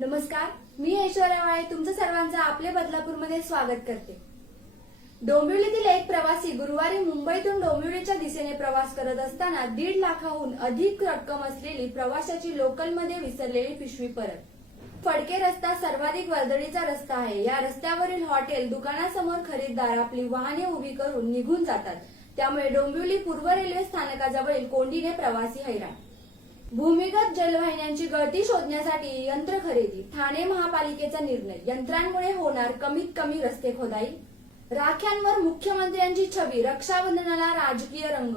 नमस्कार मी ऐश्वर्या वाळे तुमचं सर्वांचं आपले बदलापूरमध्ये स्वागत करते. डोंबिवलीतील एक प्रवासी गुरुवारी मुंबईतून डोंबिवलीच्या दिशेने प्रवास करत असताना दीड लाखाहून अधिक रक्कम असलेली प्रवाशाची लोकलमध्ये विसरलेली पिशवी परत. फडके रस्ता सर्वाधिक वर्दळीचा रस्ता आहे. या रस्त्यावरील हॉटेल दुकानासमोर खरीददार आपली वाहने उभी करून निघून जातात. त्यामुळे डोंबिवली पूर्व रेल्वे स्थानकाजवळील कोंडीने प्रवासी हैराण. भूमिगत जलवाहिन्यांची गळती शोधण्यासाठी यंत्र खरेदी. ठाणे महापालिकेचा निर्णय. यंत्रांमुळे होणार कमीत कमी रस्ते खोदाई. राख्यांवर मुख्यमंत्र्यांची छबी. रक्षाबंधनाला राजकीय रंग.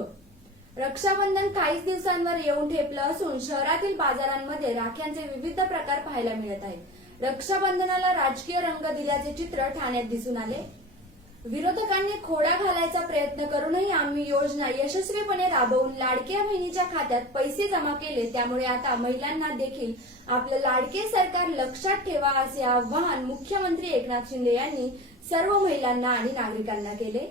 रक्षाबंधन काहीच दिवसांवर येऊन ठेपलं असून शहरातील बाजारांमध्ये राख्यांचे विविध प्रकार पाहायला मिळत आहेत. रक्षाबंधनाला राजकीय रंग दिल्याचे चित्र ठाण्यात दिसून आले. विरोधकांनी खोडा घालायचा प्रयत्न करूनही आम्ही योजना यशस्वीपणे राबवून लाडक्या बहिणीच्या खात्यात पैसे जमा केले. त्यामुळे आता महिलांना देखील आपलं लाडके सरकार लक्षात ठेवा असे आवाहन मुख्यमंत्री एकनाथ शिंदे यांनी सर्व महिलांना आणि नागरिकांना केले.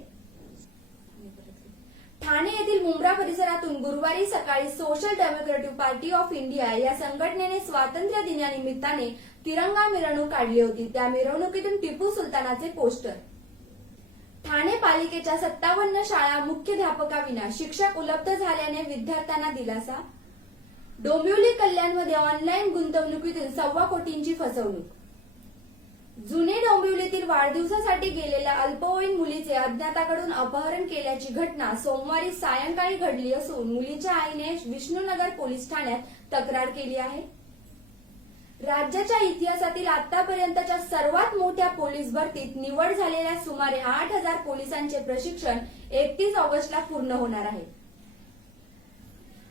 ठाणे येथील मुंब्रा परिसरातून गुरुवारी सकाळी social democratic party of India या संघटनेने स्वातंत्र्य दिनानिमित्ताने तिरंगा मिरवणूक काढली होती. त्या मिरवणुकीतून टिपू सुलतानाचे पोस्टर. पालिकेच्या सत्तावन्न शाळा मुख्याध्यापकाविना शिक्षक उपलब्ध झाल्याने विद्यार्थ्यांना दिलासा? डोंबिवली कल्याणमध्ये ऑनलाईन गुंतवणुकीतून सव्वा कोटींची फसवणूक. जुने डोंबिवलीतील वाढदिवसासाठी गेलेल्या अल्पवयीन मुलीचे अज्ञाताकडून अपहरण केल्याची घटना सोमवारी सायंकाळी घडली असून मुलीच्या आईने विष्णुनगर पोलीस ठाण्यात तक्रार केली आहे. राज्याच्या इतिहासातील आतापर्यंतच्या सर्वात मोठ्या पोलीस भरतीत निवड झालेल्या सुमारे आठ हजार पोलिसांचे प्रशिक्षण एकतीस ऑगस्टला पूर्ण होणार आहे.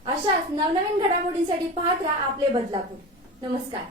अशाच नवनवीन घडामोडींसाठी पाहत राहा आपले बदलापूर. नमस्कार.